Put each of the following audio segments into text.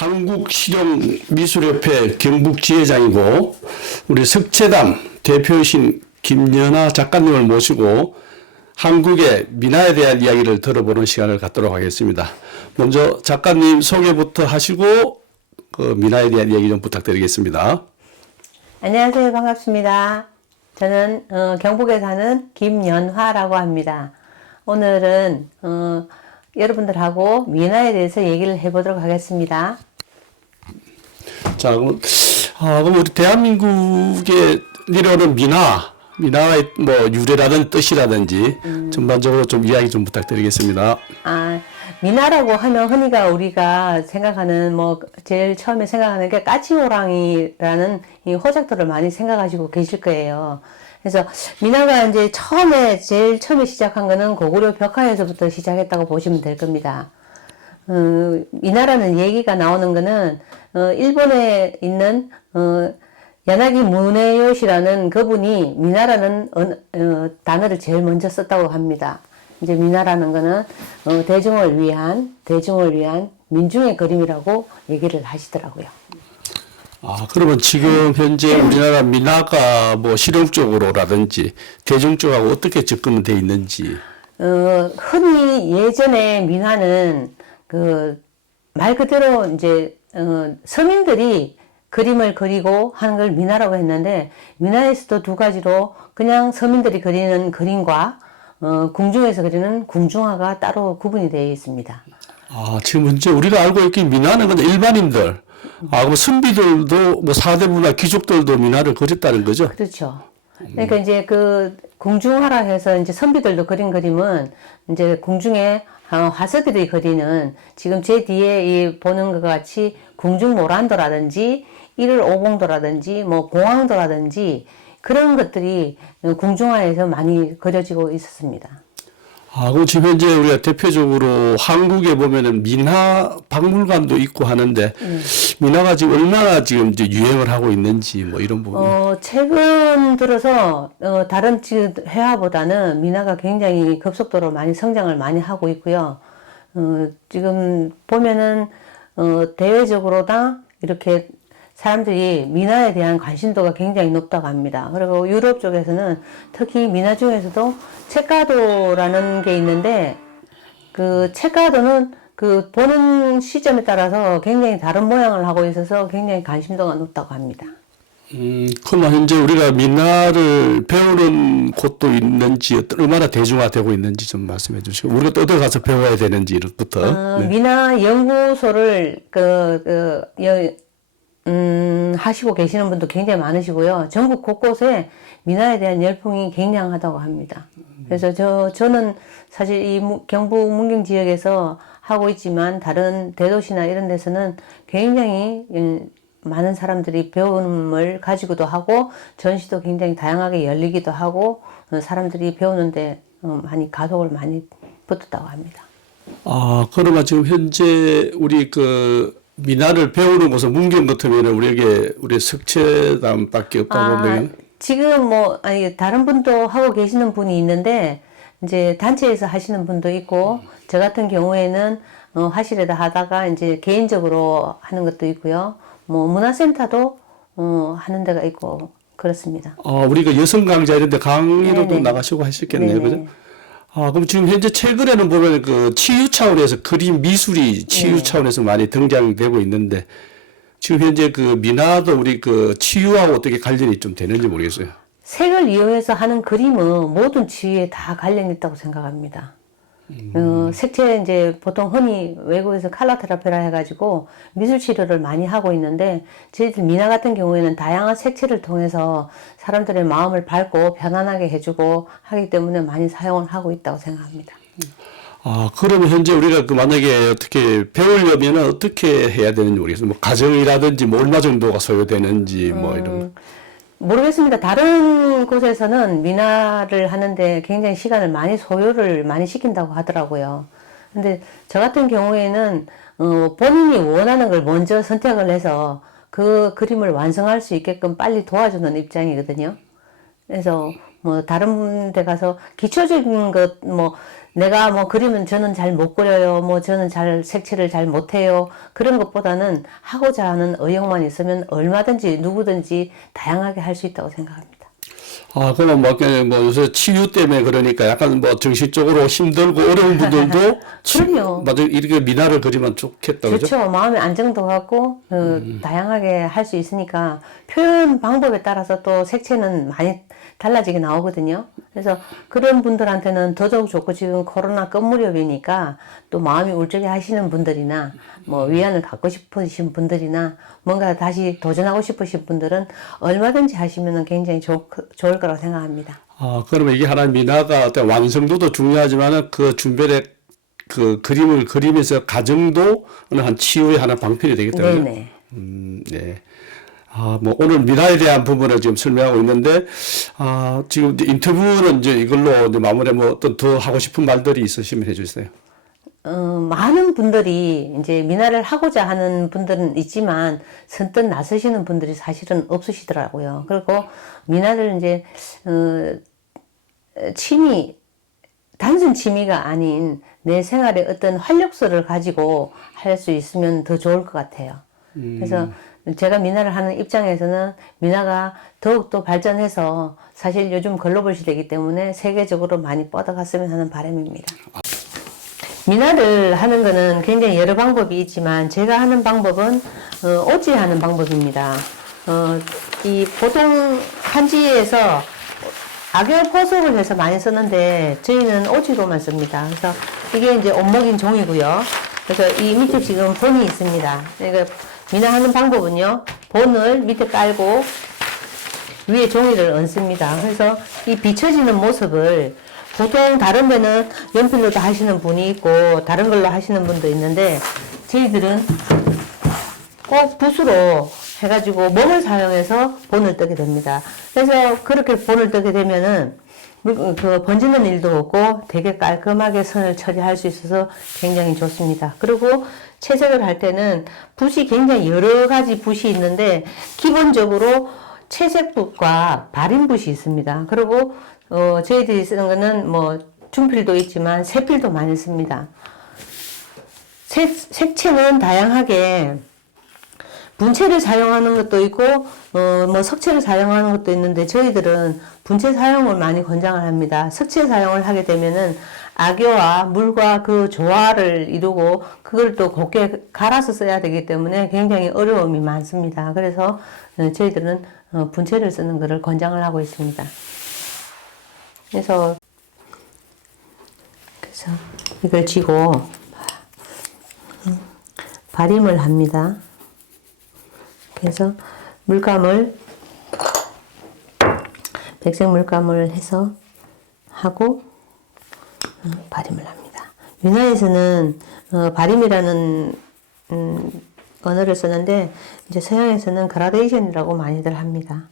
한국실용미술협회 경북지회장이고 우리 석채담 대표이신 김연아 작가님을 모시고 한국의 민화에 대한 이야기를 들어보는 시간을 갖도록 하겠습니다. 먼저 작가님 소개부터 하시고 그 민화에 대한 이야기 좀 부탁드리겠습니다. 안녕하세요. 반갑습니다. 저는 경북에 사는 김연화라고 합니다. 오늘은 여러분들하고 민화에 대해서 얘기를 해보도록 하겠습니다. 자, 그럼 우리 대한민국에 내려오는 민화의 뭐 유래라든지 뜻이라든지 전반적으로 좀 이야기 좀 부탁드리겠습니다. 민화라고 하면 흔히가 우리가 생각하는 제일 처음에 생각하는 게 까치호랑이라는 이 호작들을 많이 생각하시고 계실 거예요. 그래서 민화가 이제 제일 처음에 시작한 거는 고구려 벽화에서부터 시작했다고 보시면 될 겁니다. 민화라는 얘기가 나오는 거는 일본에 있는 야나기 무네요시라는 그분이 민화라는 단어를 제일 먼저 썼다고 합니다. 이제 민화라는 거는 대중을 위한 민중의 그림이라고 얘기를 하시더라고요. 그러면 지금 현재 우리나라 민화가 뭐 실용적으로라든지 대중적하고 어떻게 접근돼 있는지. 흔히 예전에 민화는 말 그대로 이제 서민들이 그림을 그리고 하는 걸 민화라고 했는데, 민화에서도 두 가지로 그냥 서민들이 그리는 그림과 궁중에서 그리는 궁중화가 따로 구분이 되어 있습니다. 지금 현재 우리가 알고 있기 민화는 그냥 일반인들, 그럼 선비들도 뭐 사대부나 귀족들도 민화를 그렸다는 거죠? 그렇죠. 그러니까 이제 궁중화라 해서 이제 선비들도 그린 그림은 이제 궁중에 화서들이 그리는, 지금 제 뒤에 보는 것 같이 궁중 모란도라든지 일오공도라든지 공황도라든지 그런 것들이 궁중화에서 많이 그려지고 있었습니다. 그럼 지금 현재 우리가 대표적으로 한국에 보면은 민화 박물관도 있고 하는데, 민화가 지금 얼마나 지금 이제 유행을 하고 있는지 뭐 이런 부분. 최근 들어서 다른 회화보다는 민화가 굉장히 급속도로 많이 성장을 많이 하고 있고요. 지금 보면은 대외적으로다 이렇게 사람들이 민화에 대한 관심도가 굉장히 높다고 합니다. 그리고 유럽 쪽에서는 특히 민화 중에서도 책가도라는 게 있는데, 그 책가도는 보는 시점에 따라서 굉장히 다른 모양을 하고 있어서 굉장히 관심도가 높다고 합니다. 그러면 현재 우리가 민화를 배우는 곳도 있는지, 얼마나 대중화되고 있는지 좀 말씀해 주시고, 우리가 또 어디 가서 배워야 되는지 이것부터. 네. 민화 연구소를 하시고 계시는 분도 굉장히 많으시고요. 전국 곳곳에 민화에 대한 열풍이 굉장하다고 합니다. 그래서 저는 사실 이 경북 문경 지역에서 하고 있지만, 다른 대도시나 이런 데서는 굉장히 많은 사람들이 배움을 가지고도 하고, 전시도 굉장히 다양하게 열리기도 하고, 사람들이 배우는데 많이 가속을 많이 붙었다고 합니다. 그러면 지금 현재 우리 민화를 배우는 곳은 문경 같으면은 우리 석채담밖에 없다고 보면. 지금 다른 분도 하고 계시는 분이 있는데, 이제 단체에서 하시는 분도 있고, 저 같은 경우에는 화실에다 하다가 이제 개인적으로 하는 것도 있고요. 문화센터도 하는 데가 있고 그렇습니다. 우리가 여성 강좌 이런 데 강의로도 네네. 나가시고 하셨겠네요. 네네. 그죠? 그럼 지금 현재 최근에는 보면 치유 차원에서 그림 미술이 치유 차원에서 많이 등장되고 있는데, 지금 현재 민화도 우리 치유하고 어떻게 관련이 좀 되는지 모르겠어요. 색을 이용해서 하는 그림은 모든 치유에 다 관련이 있다고 생각합니다. 색채 이제 보통 흔히 외국에서 컬러 테라피라 해가지고 미술 치료를 많이 하고 있는데, 저희들 민화 같은 경우에는 다양한 색채를 통해서 사람들의 마음을 밝고 편안하게 해주고 하기 때문에 많이 사용을 하고 있다고 생각합니다. 그러면 현재 우리가 만약에 어떻게 배우려면 어떻게 해야 되는지 모르겠어요. 뭐 과정이라든지 뭐 얼마 정도가 소요되는지 뭐 이런. 모르겠습니다. 다른 곳에서는 민화를 하는데 굉장히 시간을 소요를 많이 시킨다고 하더라고요. 근데 저 같은 경우에는 본인이 원하는 걸 먼저 선택을 해서 그 그림을 완성할 수 있게끔 빨리 도와주는 입장이거든요. 그래서 뭐 다른 데 가서 기초적인 것 뭐 내가 뭐 그림은 저는 잘 못 그려요. 뭐 저는 잘 색칠을 잘 못해요. 그런 것보다는 하고자 하는 의욕만 있으면 얼마든지 누구든지 다양하게 할 수 있다고 생각합니다. 아, 그러면 뭐 요새 치유 때문에 그러니까 약간 뭐 정신적으로 힘들고 어려운 분들도 그럼요. 맞아, 이렇게 미나를 그리면 좋겠다, 그죠? 그렇죠. 마음의 안정도 갖고 다양하게 할 수 있으니까 표현 방법에 따라서 또 색채는 많이 달라지게 나오거든요. 그래서 그런 분들한테는 더더욱 좋고 지금 코로나 끝 무렵이니까 또 마음이 울적해 하시는 분들이나 뭐 위안을 갖고 싶으신 분들이나 뭔가 다시 도전하고 싶으신 분들은 얼마든지 하시면 굉장히 좋을 거라고 생각합니다. 아, 그러면 이게 하나의 미나가 어떤 완성도도 중요하지만은 그 준비의 그 그림을 그리면서 과정도 어느 한 치유의 하나 방편이 되겠다. 그죠? 네네. 네. 아, 뭐, 오늘 미나에 대한 부분을 지금 설명하고 있는데, 아, 지금 이제 인터뷰는 이제 이걸로 이제 마무리 뭐 어떤 더 하고 싶은 말들이 있으시면 해주세요. 많은 분들이 이제 미나를 하고자 하는 분들은 있지만 선뜻 나서시는 분들이 사실은 없으시더라고요. 그리고 미나를 이제 취미 단순 취미가 아닌 내 생활의 어떤 활력소를 가지고 할 수 있으면 더 좋을 것 같아요. 그래서 제가 미나를 하는 입장에서는 미나가 더욱더 발전해서 사실 요즘 글로벌 시대이기 때문에 세계적으로 많이 뻗어갔으면 하는 바람입니다. 미나를 하는 거는 굉장히 여러 방법이 있지만 제가 하는 방법은 오지 하는 방법입니다. 이 보통 한지에서 악여 포석을 해서 많이 쓰는데 저희는 오지로만 씁니다. 그래서 이게 이제 온목인 종이고요. 그래서 이 밑에 지금 본이 있습니다. 그러니까 미나 하는 방법은요. 본을 밑에 깔고 위에 종이를 얹습니다. 그래서 이 비춰지는 모습을 보통 다른 데는 연필로 다 하시는 분이 있고 다른 걸로 하시는 분도 있는데 저희들은 꼭 붓으로 해가지고 멍을 사용해서 본을 뜨게 됩니다. 그래서 그렇게 본을 뜨게 되면은 그 번지는 일도 없고 되게 깔끔하게 선을 처리할 수 있어서 굉장히 좋습니다. 그리고 채색을 할 때는 붓이 굉장히 여러 가지 붓이 있는데 기본적으로 채색붓과 발인붓이 있습니다. 그리고 저희들이 쓰는 거는 뭐 중필도 있지만 색필도 많이 씁니다. 색채는 다양하게 분체를 사용하는 것도 있고 뭐 석체를 사용하는 것도 있는데 저희들은 분체 사용을 많이 권장을 합니다. 석체 사용을 하게 되면은 악여와 물과 그 조화를 이루고 그걸 또 곱게 갈아서 써야 되기 때문에 굉장히 어려움이 많습니다. 그래서 저희들은 분체를 쓰는 것을 권장을 하고 있습니다. 그래서 이걸 쥐고 발임을 합니다. 그래서 물감을 백색 물감을 해서 하고 발임을 합니다. 유난에서는 발임이라는 언어를 쓰는데 이제 서양에서는 그라데이션이라고 많이들 합니다.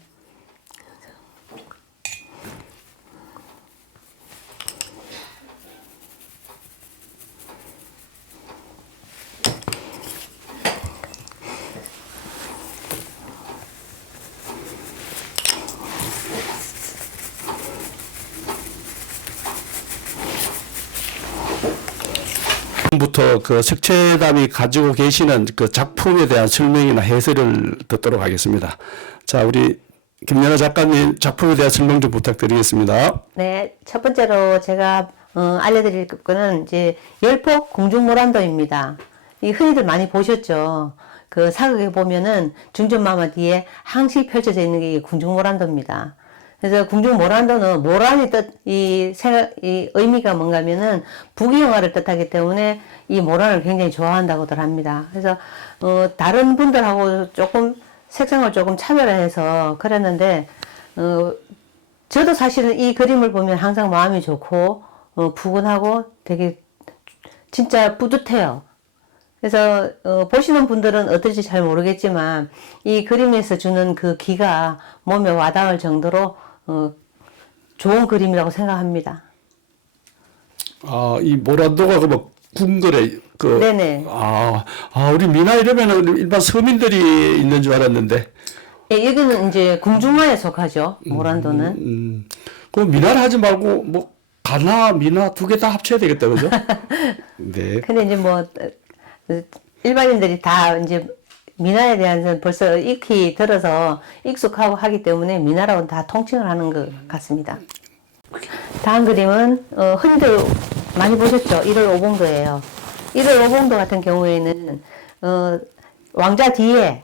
부터 그 석채담이 가지고 계시는 그 작품에 대한 설명이나 해설을 듣도록 하겠습니다. 자, 우리 김연아 작가님 작품에 대한 설명 좀 부탁드리겠습니다. 네, 첫 번째로 제가 알려드릴 거는 이제 열폭 공중모란도입니다. 이 흔히들 많이 보셨죠. 그 사극에 보면은 중전마마 뒤에 항시 펼쳐져 있는 게 궁중모란도입니다. 그래서 궁중모란도는 모란의 이 의미가 뭔가면은 부귀영화를 뜻하기 때문에 이 모란을 굉장히 좋아한다고들 합니다. 그래서 다른 분들하고 조금 색상을 조금 차별화해서 그랬는데 저도 사실은 이 그림을 보면 항상 마음이 좋고 푸근하고 되게 진짜 뿌듯해요. 그래서 보시는 분들은 어떨지 잘 모르겠지만 이 그림에서 주는 그 기가 몸에 와닿을 정도로 좋은 그림이라고 생각합니다. 아, 이 모란도가 그뭐 궁궐에 네네. 우리 미나 이러면은 일반 서민들이 있는 줄 알았는데. 예, 이거는 이제 궁중화에 속하죠. 모란도는. 그 미나를 하지 말고 뭐 가나 미나 두 개 다 합쳐야 되겠다, 그죠? 네. 근데 이제 뭐 일반인들이 다 이제 미나에 대한 벌써 익히 들어서 익숙하고 하기 때문에 미나라고 다 통칭을 하는 것 같습니다. 다음 그림은 흔히들 많이 보셨죠? 1월 오봉도예요. 1월 오봉도 같은 경우에는 왕자 뒤에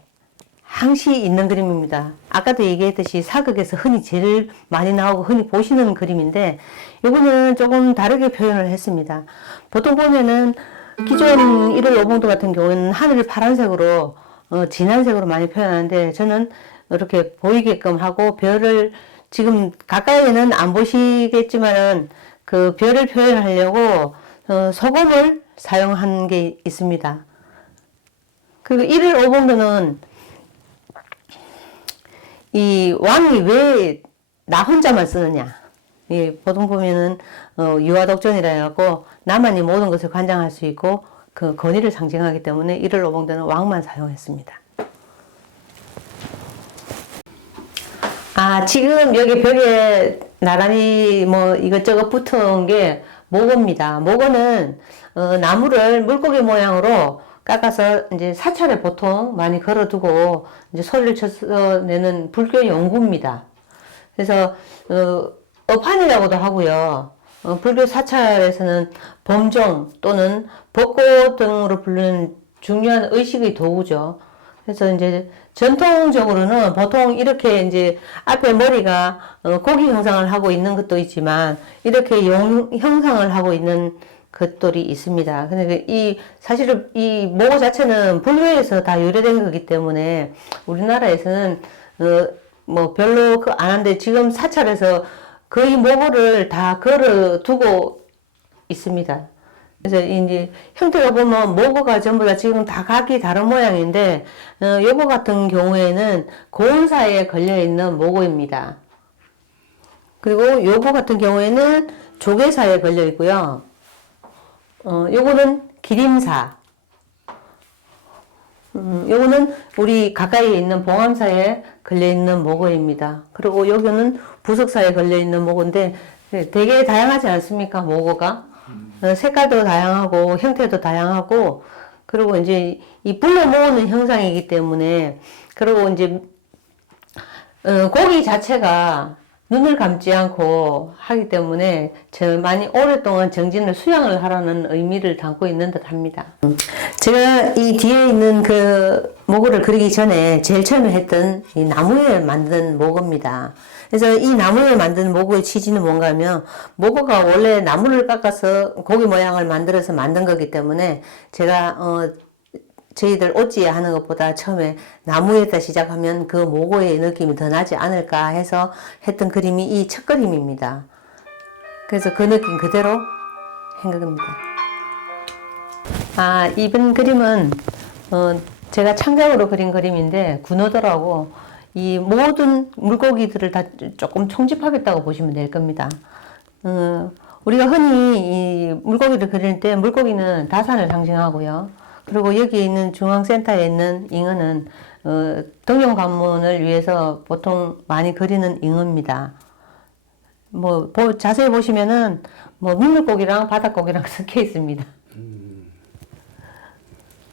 항시 있는 그림입니다. 아까도 얘기했듯이 사극에서 흔히 제일 많이 나오고 흔히 보시는 그림인데 이거는 조금 다르게 표현을 했습니다. 보통 보면은 기존 1월 오봉도 같은 경우에는 하늘을 파란색으로 진한 색으로 많이 표현하는데 저는 이렇게 보이게끔 하고 별을 지금 가까이에는 안 보시겠지만은 그 별을 표현하려고 소금을 사용한 게 있습니다. 그리고 1월 오봉도는 이 왕이 왜 나 혼자만 쓰느냐. 보통 보면은 유아독존이라 해갖고 나만이 모든 것을 관장할 수 있고 그 권위를 상징하기 때문에 1월 오봉도는 왕만 사용했습니다. 지금 여기 벽에 나란히 뭐 이것저것 붙은 게 모고입니다. 모고는 나무를 물고기 모양으로 깎아서 이제 사찰에 보통 많이 걸어두고 이제 소리를 쳐서 내는 불교 연구입니다. 그래서 어판이라고도 하고요. 불교 사찰에서는 범종 또는 법고 등으로 부르는 중요한 의식의 도구죠. 그래서 이제 전통적으로는 보통 이렇게 이제 앞에 머리가 고기 형상을 하고 있는 것도 있지만 이렇게 용 형상을 하고 있는 것들이 있습니다. 근데 사실은 이 모고 자체는 불교에서 다 유래된 거기 때문에 우리나라에서는 뭐 별로 안 하는데 지금 사찰에서 거의 모고를 다 걸어두고 있습니다. 그래서 이제 형태가 보면 모고가 전부 다 지금 다 각기 다른 모양인데 요거 같은 경우에는 고운사에 걸려있는 모고입니다. 그리고 요거 같은 경우에는 조개사에 걸려 있고요. 요거는 기림사. 요거는 우리 가까이에 있는 봉암사에 걸려있는 모고입니다. 그리고 여기는 부석사에 걸려있는 모고인데 되게 다양하지 않습니까? 모고가. 색깔도 다양하고 형태도 다양하고 그리고 이제 이 불로 모으는 형상이기 때문에 그리고 이제 고기 자체가 눈을 감지 않고 하기 때문에 많이 오랫동안 정진을 수양을 하라는 의미를 담고 있는 듯 합니다. 제가 이 뒤에 있는 그 모고를 그리기 전에 제일 처음에 했던 이 나무에 만든 모고입니다. 그래서 이 나무에 만든 모고의 취지는 뭔가 하면 모고가 원래 나무를 깎아서 고기 모양을 만들어서 만든 거기 때문에 제가 저희들 옷지에 하는 것보다 처음에 나무에다 시작하면 그 모고의 느낌이 더 나지 않을까 해서 했던 그림이 이 첫 그림입니다. 그래서 그 느낌 그대로 한 겁니다. 이번 그림은 제가 창작으로 그린 그림인데 군어도라고 이 모든 물고기들을 다 조금 총집하겠다고 보시면 될 겁니다. 우리가 흔히 이 물고기를 그릴 때 물고기는 다산을 상징하고요. 그리고 여기 있는 중앙센터에 있는 잉어는 등용 관문을 위해서 보통 많이 그리는 잉어입니다. 뭐 자세히 보시면은 뭐 민물고기랑 바닷고기랑 섞여 있습니다.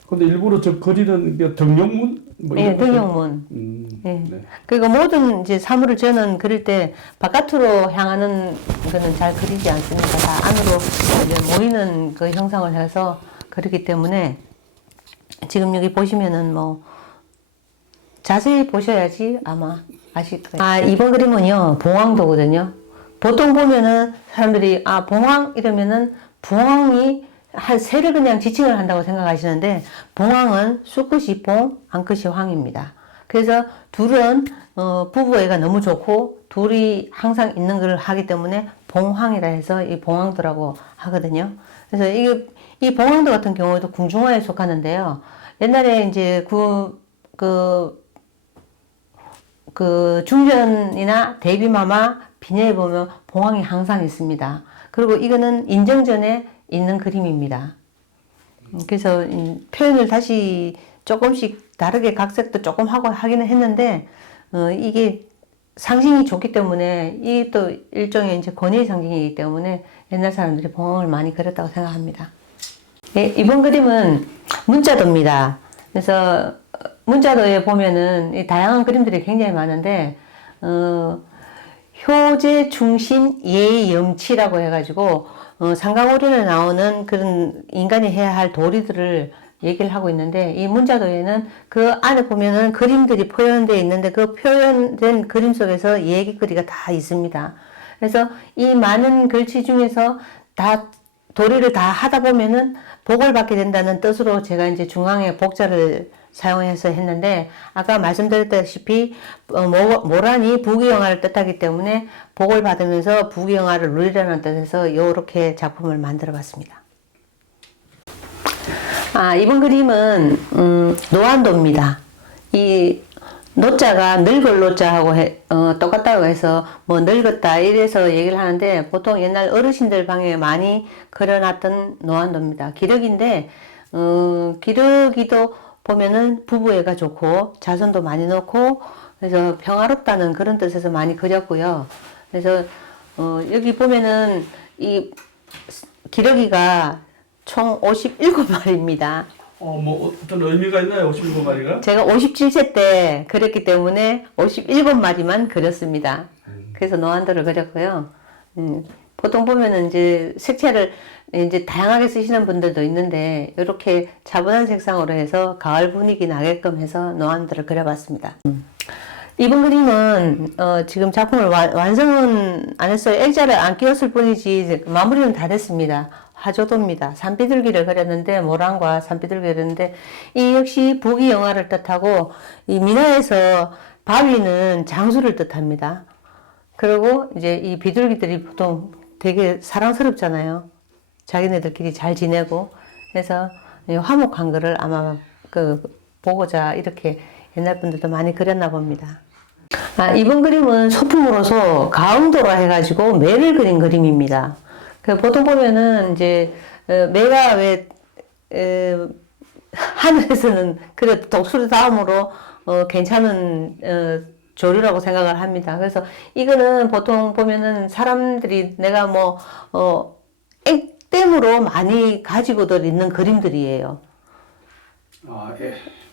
근데 일부러 저 그리는 게 등용문? 예, 등용문. 예. 네. 그리고 모든 이제 사물을 저는 그릴 때 바깥으로 향하는 거는 잘 그리지 않습니다. 다 안으로 이제 모이는 그 형상을 해서 그리기 때문에 지금 여기 보시면은 뭐 자세히 보셔야지 아마 아실 거예요. 이번 그림은요 봉황도거든요. 보통 보면은 사람들이 봉황 이러면은 봉황이 한 새를 그냥 지칭을 한다고 생각하시는데 봉황은 수컷이 봉, 암컷이 황입니다. 그래서 둘은 부부애가 너무 좋고 둘이 항상 있는 걸 하기 때문에 봉황이라 해서 이 봉황도라고 하거든요. 그래서 이 봉황도 같은 경우에도 궁중화에 속하는데요. 옛날에 이제 그 중전이나 대비마마 비녀에 보면 봉황이 항상 있습니다. 그리고 이거는 인정전에 있는 그림입니다. 그래서 표현을 다시 조금씩 다르게 각색도 조금 하고 하기는 했는데 이게 상징이 좋기 때문에 이 또 일종의 이제 권위의 상징이기 때문에 옛날 사람들이 봉황을 많이 그렸다고 생각합니다. 예, 이번 그림은 문자도입니다. 그래서 문자도에 보면은 이 다양한 그림들이 굉장히 많은데 효제 충신 예의 염치라고 해가지고 상강오륜에 나오는 그런 인간이 해야 할 도리들을 얘기를 하고 있는데 이 문자도에는 그 안에 보면은 그림들이 표현되어 있는데 그 표현된 그림 속에서 얘기거리가 다 있습니다. 그래서 이 많은 글씨 중에서 다 도리를 다 하다 보면은 복을 받게 된다는 뜻으로 제가 이제 중앙에 복자를 사용해서 했는데 아까 말씀드렸다시피 모란이 부귀영화를 뜻하기 때문에 복을 받으면서 부귀영화를 누리라는 뜻에서 이렇게 작품을 만들어 봤습니다. 이번 그림은 노안도입니다. 이 노자가 늙을 노자하고 똑같다고 해서 뭐 늙었다 이래서 얘기를 하는데 보통 옛날 어르신들 방에 많이 그려놨던 노안도입니다. 기러기인데 기러기도 보면은 부부애가 좋고 자손도 많이 넣고 그래서 평화롭다는 그런 뜻에서 많이 그렸고요. 그래서 여기 보면은 이 기러기가 총 57마리입니다. 뭐 어떤 의미가 있나요? 57마리가? 제가 57세 때 그렸기 때문에 57마리만 그렸습니다. 그래서 노안도를 그렸고요. 보통 보면은 이제 색채를 이제 다양하게 쓰시는 분들도 있는데 이렇게 차분한 색상으로 해서 가을 분위기 나게끔 해서 노안도를 그려봤습니다. 이번 그림은 지금 작품을 완성은 안 했어요. 액자를 안 끼웠을 뿐이지 마무리는 다 됐습니다. 화조도입니다. 산비둘기를 그렸는데 모란과 산비둘기를 그렸는데 이 역시 부귀영화를 뜻하고 이 민화에서 바위는 장수를 뜻합니다. 그리고 이제 이 비둘기들이 보통 되게 사랑스럽잖아요. 자기네들끼리 잘 지내고 그래서 화목한 거를 아마 보고자 이렇게 옛날 분들도 많이 그렸나 봅니다. 이번 그림은 소품으로서 가흥도라 해가지고 매를 그린 그림입니다. 보통 보면은 이제 매가 왜 하늘에서는 그래 독수리 다음으로 괜찮은 조류라고 생각을 합니다. 그래서 이거는 보통 보면은 사람들이 내가 뭐 액땜으로 많이 가지고들 있는 그림들이에요.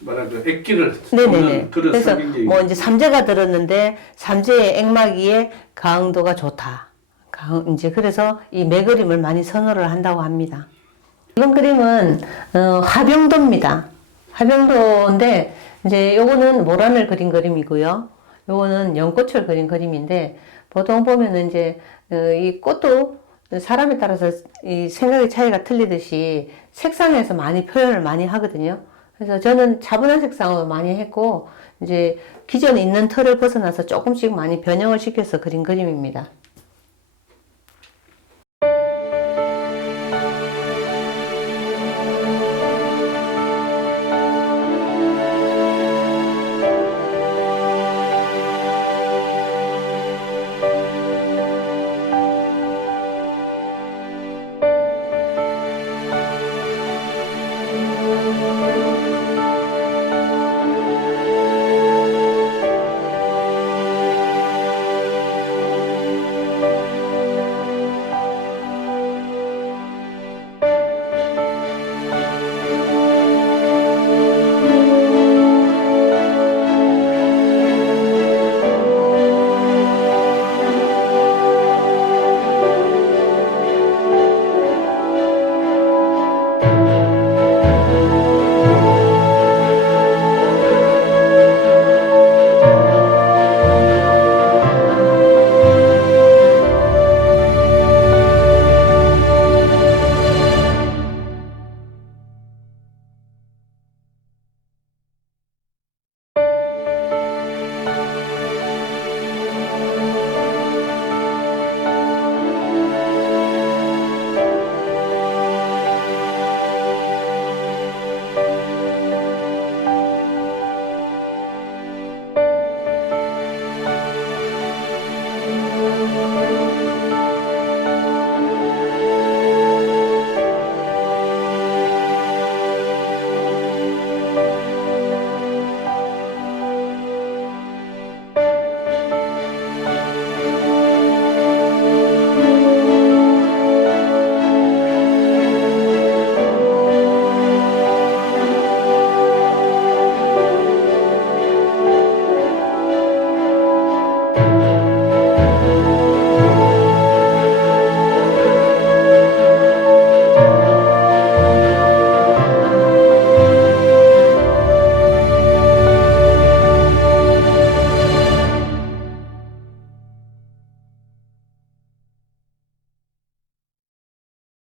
말하자면 액기를 네네네. 그런 그래서 상징적인 뭐 이제 삼재가 들었는데 삼재의 액막이에 가흥도가 좋다. 이제 그래서 이 매그림을 많이 선호를 한다고 합니다. 이번 그림은 화병도입니다. 화병도인데 이제 요거는 모란을 그린 그림이고요. 요거는 연꽃을 그린 그림인데 보통 보면은 이제 이 꽃도 사람에 따라서 이 생각의 차이가 틀리듯이 색상에서 많이 표현을 많이 하거든요. 그래서 저는 차분한 색상으로 많이 했고 이제 기존에 있는 틀을 벗어나서 조금씩 많이 변형을 시켜서 그린 그림입니다.